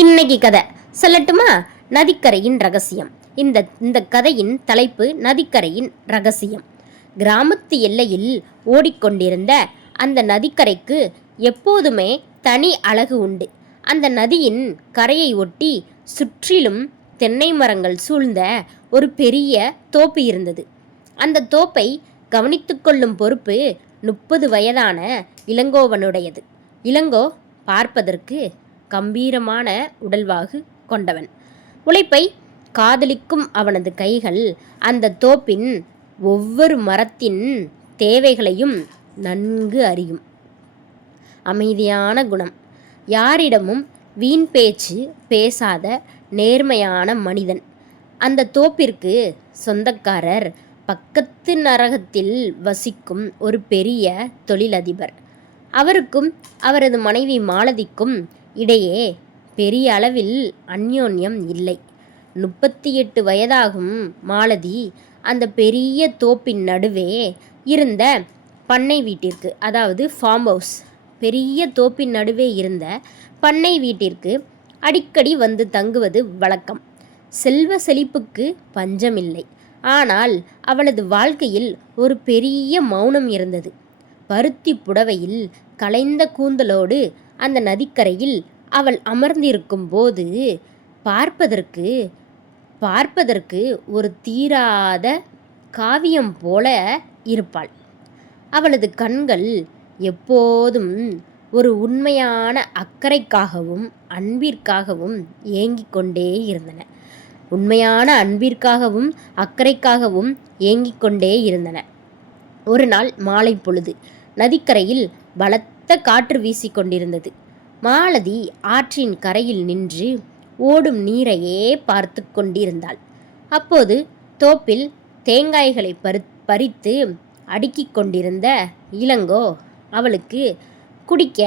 இன்னைக்கு கதை சொல்லட்டுமா? நதிக்கரையின் ரகசியம். இந்த இந்த கதையின் தலைப்பு நதிக்கரையின் ரகசியம். கிராமத்து எல்லையில் ஓடிக்கொண்டிருந்த அந்த நதிக்கரைக்கு எப்போதுமே தனி அழகு உண்டு. அந்த நதியின் கரையை ஒட்டி சுற்றிலும் தென்னை மரங்கள் சூழ்ந்த ஒரு பெரிய தோப்பு இருந்தது. அந்த தோப்பை கவனித்து கொள்ளும் பொறுப்பு 30 வயதான இளங்கோவனுடையது. இளங்கோ பார்ப்பதற்கு கம்பீரமான உடல்வாகு கொண்டவன். உழைப்பை காதலிக்கும் அவனது கைகள் அந்த தோப்பின் ஒவ்வொரு மரத்தின் தேவைகளையும் நன்கு அறியும். அமைதியான குணம், யாரிடமும் வீண் பேச்சு பேசாத நேர்மையான மனிதன். அந்த தோப்பிற்கு சொந்தக்காரர் பக்கத்து நரகத்தில் வசிக்கும் ஒரு பெரிய தொழிலதிபர். அவருக்கும் அவரது மனைவி மாலதிக்கும் இடையே பெரிய அளவில் அந்யோன்யம் இல்லை. 38 வயதாகும் மாலதி அந்த பெரிய தோப்பின் நடுவே இருந்த பண்ணை வீட்டிற்கு, அதாவது ஃபார்ம் ஹவுஸ், பெரிய தோப்பின் நடுவே இருந்த பண்ணை வீட்டிற்கு அடிக்கடி வந்து தங்குவது வழக்கம். செல்வ செழிப்புக்கு பஞ்சமில்லை. ஆனால் அவளது வாழ்க்கையில் ஒரு பெரிய மௌனம் இருந்தது. பருத்தி புடவையில் கலைந்த கூந்தலோடு அந்த நதிக்கரையில் அவள் அமர்ந்திருக்கும் போது பார்ப்பதற்கு ஒரு தீராத காவியம் போல இருப்பாள். அவளது கண்கள் எப்போதும் ஒரு உண்மையான அக்கறைக்காகவும் அன்பிற்காகவும் ஏங்கிக் கொண்டே இருந்தன. உண்மையான அன்பிற்காகவும் அக்கறைக்காகவும் ஏங்கிக் கொண்டே இருந்தன. ஒரு நாள் மாலை பொழுது நதிக்கரையில் பலத்த காற்று வீசிக்கொண்டிருந்தது. மாலதி ஆற்றின் கரையில் நின்று ஓடும் நீரையே பார்த்து கொண்டிருந்தாள். அப்போது தோப்பில் தேங்காய்களை பறித்து அடுக்கிக் கொண்டிருந்த இளங்கோ அவளுக்கு குடிக்க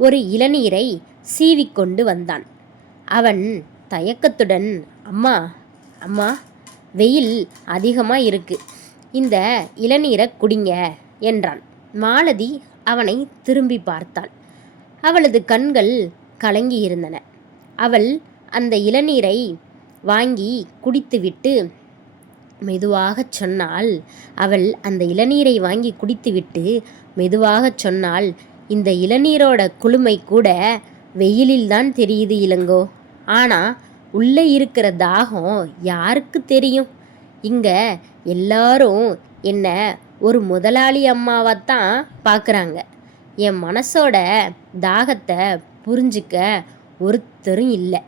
ஒரு இளநீரை சீவிக்கொண்டு வந்தான். அவன் தயக்கத்துடன், அம்மா அம்மா வெயில் அதிகமாக இருக்கு, இந்த இளநீரை குடிங்க என்றான். மாலதி அவனை திரும்பி பார்த்தாள். அவளது கண்கள் கலங்கியிருந்தன. அவள் அந்த இளநீரை வாங்கி குடித்துவிட்டு மெதுவாகச் சொன்னாள். இந்த இளநீரோட குளுமை கூட வெயிலில்தான் தெரியுது இளங்கோ. ஆனால் உள்ளே இருக்கிற தாகம் யாருக்கு தெரியும்? இங்கே எல்லாரும் என்ன ஒரு முதலாளி அம்மாவைத்தான் பார்க்குறாங்க. என் மனசோட தாகத்தை புரிஞ்சிக்க ஒருத்தரும் இல்லை.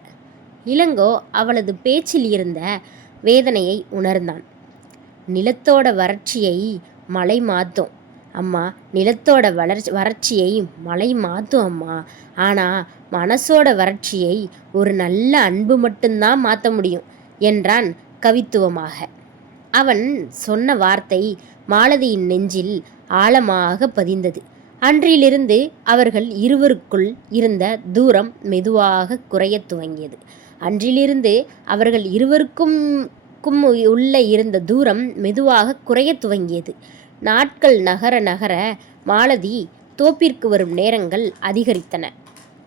இளங்கோ அவளது பேச்சில் இருந்த வேதனையை உணர்ந்தான். நிலத்தோட வறட்சியை மழை மாற்றும் அம்மா, நிலத்தோட வறட்சியை மழை மாற்றும் அம்மா. ஆனால் மனசோட வறட்சியை ஒரு நல்ல அன்பு மட்டும்தான் மாற்ற முடியும் என்றான் கவித்துவமாக. அவன் சொன்ன வார்த்தை மாலதியின் நெஞ்சில் ஆழமாக பதிந்தது. அன்றிலிருந்து அவர்கள் இருவருக்குள் இருந்த தூரம் மெதுவாக குறையத் துவங்கியது. உள்ள இருந்த தூரம் மெதுவாக குறையத் துவங்கியது. நாட்கள் நகர நகர மாலதி தோப்பிற்கு வரும் நேரங்கள் அதிகரித்தன.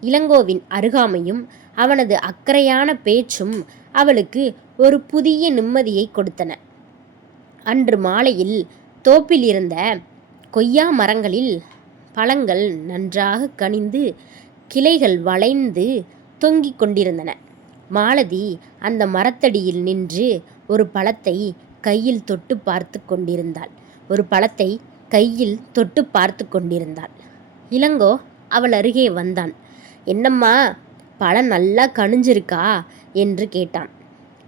இளங்கோவின் அருகாமையும் அவனது அக்கறையான பேச்சும் அவளுக்கு ஒரு புதிய நிம்மதியை கொடுத்தன. அன்று மாலையில் தோப்பில் இருந்த கொய்யா மரங்களில் பழங்கள் நன்றாக கனிந்து கிளைகள் வளைந்து தொங்கிக் கொண்டிருந்தன. மாலதி அந்த மரத்தடியில் நின்று ஒரு பழத்தை கையில் தொட்டு பார்த்து கொண்டிருந்தாள். இளங்கோ அவள் அருகே வந்தான். என்னம்மா, பழம் நல்லா கனிஞ்சிருக்கா என்று கேட்டான்.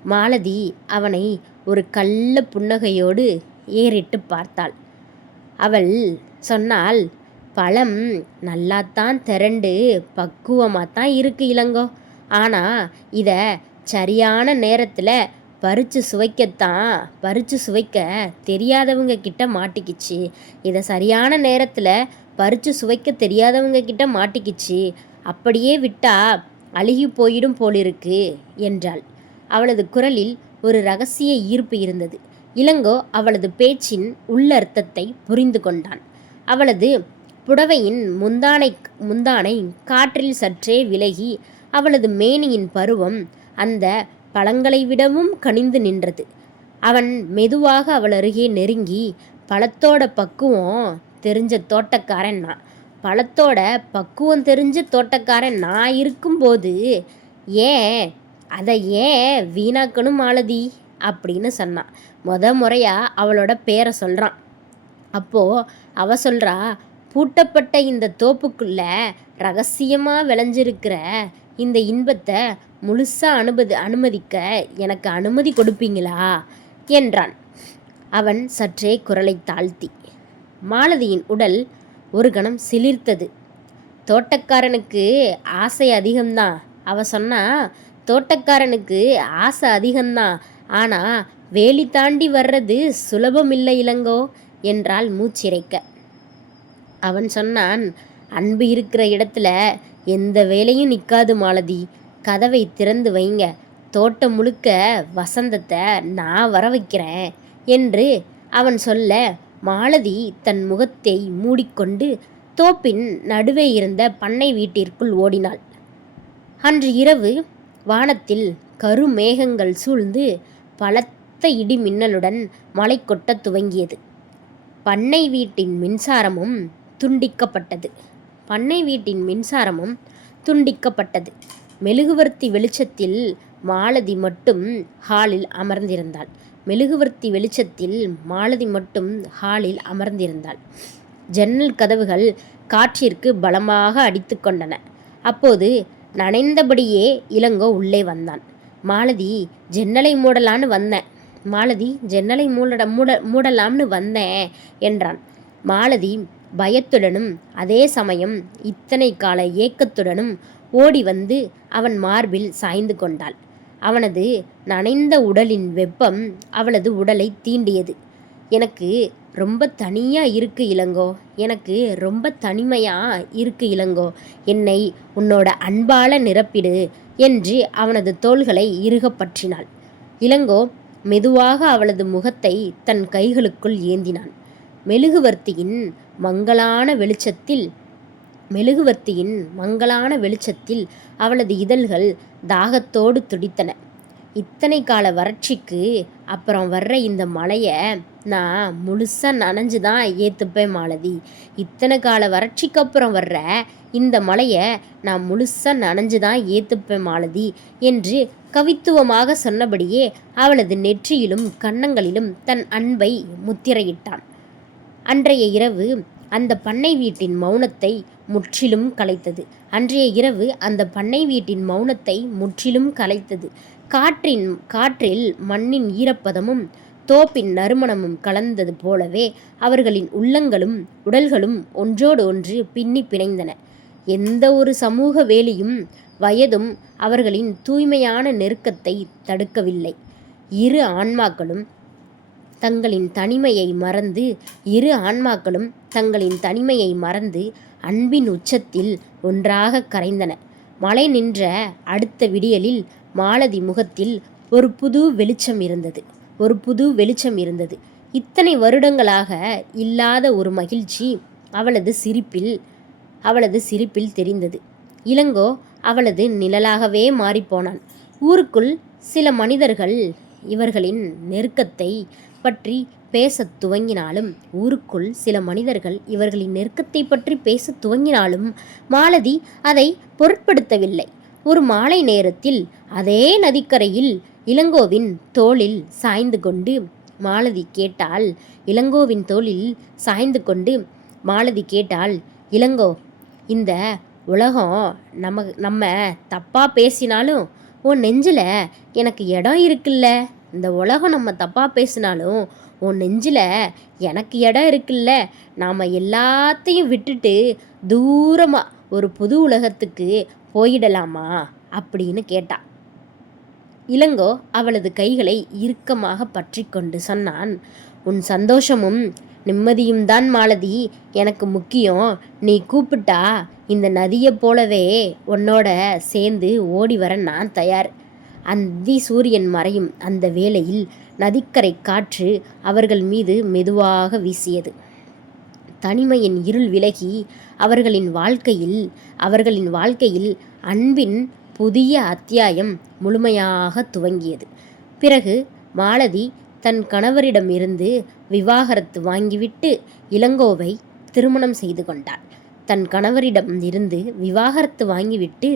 மாலதி அவனை ஒரு கள்ள புன்னகையோடு ஏறிட்டு பார்த்தாள். அவள் சொன்னாள், பழம் நல்லாத்தான் திரண்டு பக்குவமாகத்தான் இருக்கு இளங்கோ. ஆனால் இதை சரியான நேரத்தில் பறித்து சுவைக்க தெரியாதவங்க கிட்ட மாட்டிக்கிச்சு. அப்படியே விட்டா அழுகி போயிடும் போலிருக்கு என்றாள். அவளது குரலில் ஒரு இரகசிய ஈர்ப்பு இருந்தது. இளங்கோ அவளது பேச்சின் உள்ளர்த்தத்தை புரிந்து கொண்டான். அவளது புடவையின் முந்தானை காற்றில் சற்றே விலகி அவளது மேனியின் பருவம் அந்த பழங்களை விடவும் கனிந்து நின்றது. அவன் மெதுவாக அவள் அருகே நெருங்கி, பழத்தோட பக்குவம் தெரிஞ்ச தோட்டக்காரன் நான், பழத்தோட பக்குவம் தெரிஞ்ச தோட்டக்காரன் நான் இருக்கும்போது ஏன் அதை ஏன் வீணாக்கணும் மாலதி அப்படின்னு சொன்னான். முறையாக அவளோட பேரை சொல்கிறான். அப்போது அவ சொல்கிறா, பூட்டப்பட்ட இந்த தோப்புக்குள்ள ரகசியமாக விளைஞ்சிருக்கிற இந்த இன்பத்தை முழுசாக அனுமதிக்க எனக்கு அனுமதி கொடுப்பீங்களா என்றான் அவன் சற்றே குரலை தாழ்த்தி. மாலதியின் உடல் ஒரு கணம் சிலிர்த்தது. தோட்டக்காரனுக்கு ஆசை அதிகம்தான். அவ சொன்னா, தோட்டக்காரனுக்கு ஆசை அதிகம்தான், ஆனால் வேலி தாண்டி வர்றது சுலபமில்லை இளங்கோ என்றால் மூச்சிறைக்க. அவன் சொன்னான், அன்பு இருக்கிற இடத்துல எந்த வேலையும் நிற்காது மாலதி, கதவை திறந்து வைங்க, தோட்டம் முழுக்க வசந்தத்தை நான் வர வைக்கிறேன் என்று அவன் சொல்ல, மாலதி தன் முகத்தை மூடிக்கொண்டு தோப்பின் நடுவே இருந்த பண்ணை வீட்டிற்குள் ஓடினாள். அன்று இரவு வானத்தில் கருமேகங்கள் சூழ்ந்து பலத்த இடி மின்னலுடன் மழை கொட்டத் துவங்கியது. பண்ணை வீட்டின் மின்சாரமும் துண்டிக்கப்பட்டது. மெழுகுவர்த்தி வெளிச்சத்தில் மாலதி மட்டும் ஹாலில் அமர்ந்திருந்தாள். ஜன்னல் கதவுகள் காற்றிற்கு பலமாக அடித்து கொண்டன. அப்போது நனைந்தபடியே இளங்கோ உள்ளே வந்தான். மாலதி ஜன்னலை மூடலாம்னு வந்தேன் என்றான். மாலதி பயத்துடனும் அதே சமயம் இத்தனை கால ஏக்கத்துடனும் ஓடி வந்து அவன் மார்பில் சாய்ந்து கொண்டாள். அவனது நனைந்த உடலின் வெப்பம் அவளது உடலை தீண்டியது. எனக்கு ரொம்ப தனியாக இருக்கு இளங்கோ, எனக்கு ரொம்ப தனிமையாக இருக்கு இளங்கோ, என்னை உன்னோட அன்பால நிரப்பிடு என்று அவனது தோள்களை இறுகப் பற்றினாள். இளங்கோ மெதுவாக அவளது முகத்தை தன் கைகளுக்குள் ஏந்தினான். மெழுகுவர்த்தியின் மங்கலான வெளிச்சத்தில் அவளது இதழ்கள் தாகத்தோடு துடித்தன. இத்தனை கால வறட்சிக்கு அப்புறம் வர்ற இந்த மழையை நான் முழுசாக நனைஞ்சு தான் ஏற்றுப்பேன் மாலதி. இத்தனை கால வறட்சிக்கு அப்புறம் வர்ற இந்த மழையை நான் முழுசாக நனைஞ்சு தான் ஏற்றுப்பேன் மாலதி என்று கவித்துவமாக சொன்னபடியே அவளது நெற்றியிலும் கன்னங்களிலும் தன் அன்பை முத்திரையிட்டான். அன்றைய இரவு அந்த பண்ணை வீட்டின் மௌனத்தை முற்றிலும் கலைத்தது. காற்றில் மண்ணின் ஈரப்பதமும் தோப்பின் நறுமணமும் கலந்தது போலவே அவர்களின் உள்ளங்களும் உடல்களும் ஒன்றோடு ஒன்று பின்னி பிணைந்தன. எந்த ஒரு சமூக வேலியும் வயதும் அவர்களின் தூய்மையான நெருக்கத்தை தடுக்கவில்லை. இரு ஆன்மாக்களும் தங்களின் தனிமையை மறந்து அன்பின் உச்சத்தில் ஒன்றாக கரைந்தன. மழை நின்ற அடுத்த விடியலில் மாலதி முகத்தில் ஒரு புது வெளிச்சம் இருந்தது. இத்தனை வருடங்களாக இல்லாத ஒரு மகிழ்ச்சி அவளது சிரிப்பில் தெரிந்தது. இளங்கோ அவளது நிழலாகவே மாறிப்போனான். ஊருக்குள் சில மனிதர்கள் இவர்களின் நெருக்கத்தை பற்றி பேசத் துவங்கினாலும் மாலதி அதை பொருட்படுத்தவில்லை. ஒரு மாலை நேரத்தில் அதே நதிக்கரையில் இளங்கோவின் தோளில் சாய்ந்து கொண்டு மாலதி கேட்டாள், இளங்கோ, இந்த உலகம் நம்ம தப்பாக பேசினாலும் உன் நெஞ்சில் எனக்கு இடம் இருக்குல்ல? இந்த உலகம் நம்ம தப்பாக பேசினாலும் உன் நெஞ்சில் எனக்கு இடம் இருக்குல்ல? நாம் எல்லாத்தையும் விட்டுட்டு தூரமாக ஒரு புது உலகத்துக்கு போயிடலாமா அப்படின்னு கேட்டா. இளங்கோ அவளது கைகளை இறுக்கமாக பற்றி கொண்டு சொன்னான், உன் சந்தோஷமும் நிம்மதியும் தான் மாலதி எனக்கு முக்கியம். நீ கூப்பிட்டா இந்த நதியை போலவே உன்னோட சேர்ந்து ஓடி வர நான் தயார். அந்தி சூரியன் மறையும் அந்த வேளையில் நதிக்கரை காற்று அவர்கள் மீது மெதுவாக வீசியது. தனிமையின் இருள் விலகி அவர்களின் வாழ்க்கையில் அன்பின் புதிய அத்தியாயம் முழுமையாக துவங்கியது. பிறகு மாலதி தன் கணவரிடமிருந்து விவாகரத்து வாங்கிவிட்டு இளங்கோவை திருமணம் செய்து கொண்டாள். தன் கணவரிடம் இருந்து விவாகரத்து வாங்கிவிட்டு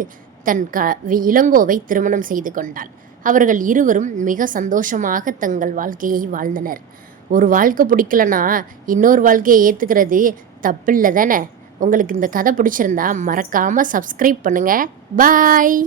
இளங்கோவை திருமணம் செய்து கொண்டாள். அவர்கள் இருவரும் மிக சந்தோஷமாக தங்கள் வாழ்க்கையை வாழ்ந்தனர். ஒரு வாழ்க்கை பிடிக்கலனா இன்னொரு வாழ்க்கையை ஏற்றுக்கிறது தப்பில்லை தானே? உங்களுக்கு இந்த கதை பிடிச்சிருந்தா மறக்காமல் சப்ஸ்கிரைப் பண்ணுங்கள். பாய்.